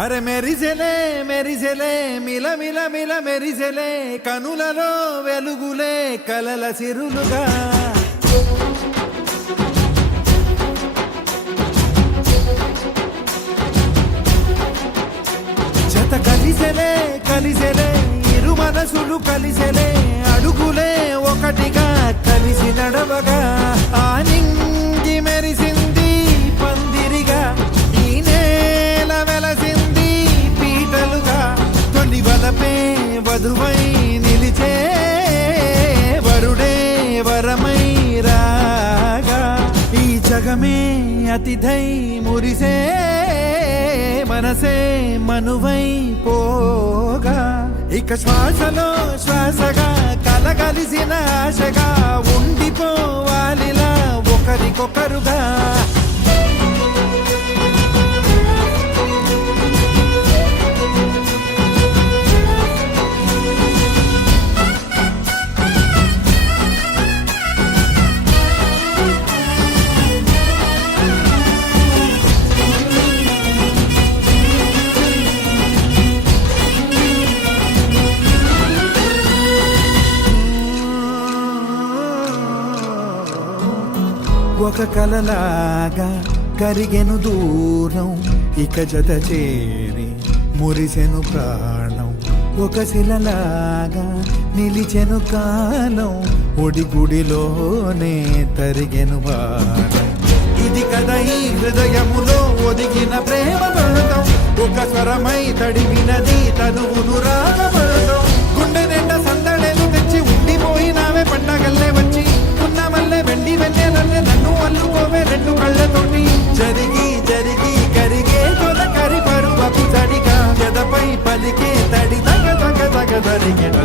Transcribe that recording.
అరే మెరిసెలే మిల మిల మిల మెరిసెలే కనులలో వెలుగులే కలల సిరులుగా జత కలిసెలే ఇరు మనసులు కలిసెలే అడుగులే ఒకటిగా కలిసి నడవగా ఆ నింగి మెరిసింది పందిరిగా ఈ నేల వెలసింది పీటలుగా తొలి వలపే వధువై నిలిచే వరుడే వరమై రాగా ఈ జగమే అతిథై మురిసే మనసే మనువై పోగా ఇక శ్వాసలో శ్వాసగా కలగలిసిన ఆశగా ఉండిపోవాలిలా ఒకరికొకరుగా ఒక కలలాగా కరిగెను దూరం ఇక జత చేరి మురిసెను ప్రాణం ఒక శిలలాగా నిలిచెను కాలం ఒడిగుడిలోనే తరిగెను బాణం ఇది కదా ఈ హృదయములో ఒదిగిన ప్రేమ బంధం ఒక స్వరమై తడివినది తనువును రాగబంధం గుండె నిండా సందడేలు తెచ్చి ఉండిపోయినావే పండగల్లే వచ్చి ఉన్న మల్లె వెండి వెన్నెలల్లే నన్ను అల్లుకోవే రెండు కళ్ళతోటి జరిగి కరిగే తొలకరి పరువపు తడిగా ఎదపై పలికే తడి తగ తగ తగ తరిగెను